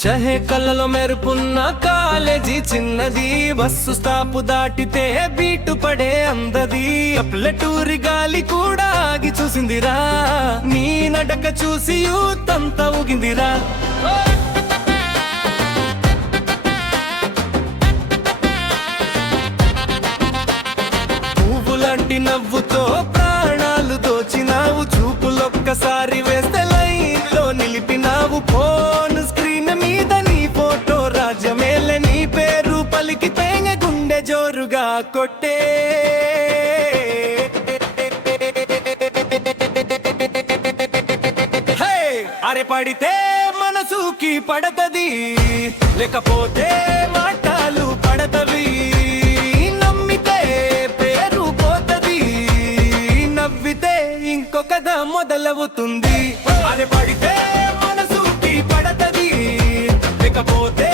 చహే కళ్ళలో మెరుపున్న కాలేజీ చిన్నది. బస్సు స్టాపు దాటితే బీటు పడే అందది. పల్లెటూరి గాలి కూడా ఆగి చూసిందిరా. నీ నడక చూసి యూత్ ఊగిందిరా. పువ్వులాంటి నవ్వుతో ప్రాణాలు దోచినావు. చూపులొక్కసారి వేస్తే కొట్టే. అరే పడితే మనసుకి పడతది. లేకపోతే మాటలు పడతవి. నమ్మితే పేరు పోతది. నవ్వితే ఇంకో కథ మొదలవుతుంది. అరే పడితే మనసుకి పడతది. లేకపోతే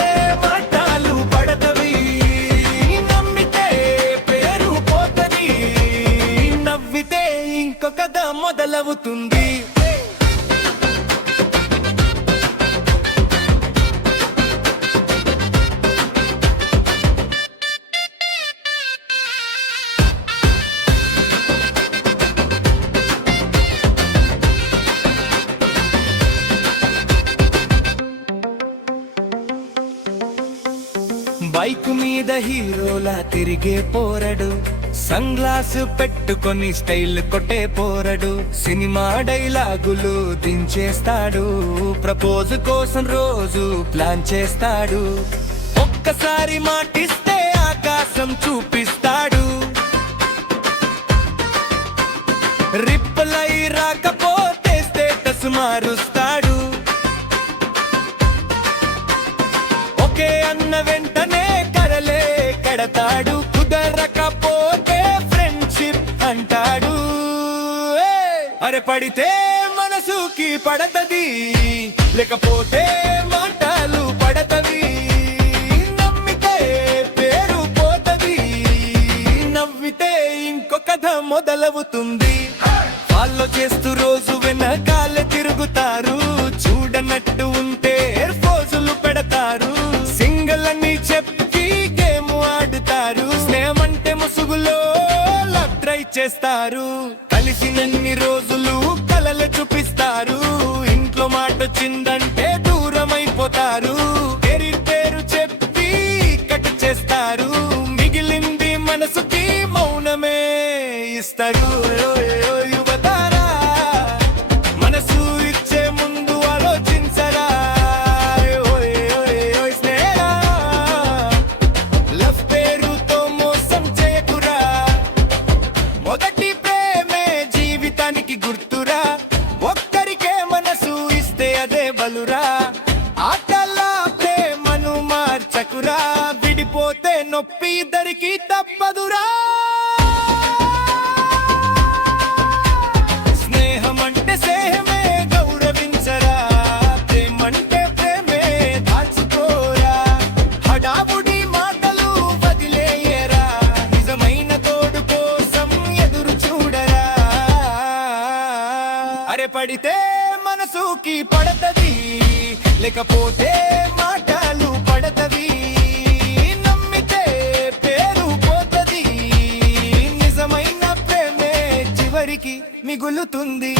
బైక్ మీద హీరోలా తిరిగే పోరడు సన్ గ్లాస్ పెట్టుకొని స్టైల్ కొట్టే పోరడు సినిమా డైలాగులు దించేస్తాడు ప్రపోజ్ కోసం రోజు ప్లాన్ చేస్తాడు ఒక్కసారి మాటిస్తే ఆకాశం చూపిస్తాడు. రిప్లై రాకపోతే స్టేటస్ మారుస్తాడు. ఒకే అన్న వెంట పెడతాడు కుదరకపోతే ఫ్రెండ్షిప్ అంటాడు. అరే పడితే మనసుకి పడతది లేకపోతే మాటలు పడతవి నమ్మితే పేరు పోతది నవ్వితే ఇంకో కథ మొదలవుతుంది. ఫాలో చేస్తూ ఆడుతారు స్నేహం అంటే ముసుగులో లవ్ ట్రై చేస్తారు కలిసినన్ని రోజులు కలలు చూపిస్తారు. ఇంట్లో మాట వచ్చిందంటే దూరం అయిపోతారు కెరీర్ పేరు చెప్పి కట్ చేస్తారు. మిగిలింది మనసుకి మౌనమే ఇస్తారు. నొప్పి ఇద్దరికి తప్పదురా. స్నేహం అంటే స్నేహమే గౌరవించరా. ప్రేమంటే ప్రేమే దాచుకోరా. హడాబుడి మాటలు వదిలేయరా. నిజమైన తోడు కోసం ఎదురు చూడరా. అరే పడితే మనసుకి పడతది. లేకపోతే అందరికీ మిగులుతుంది.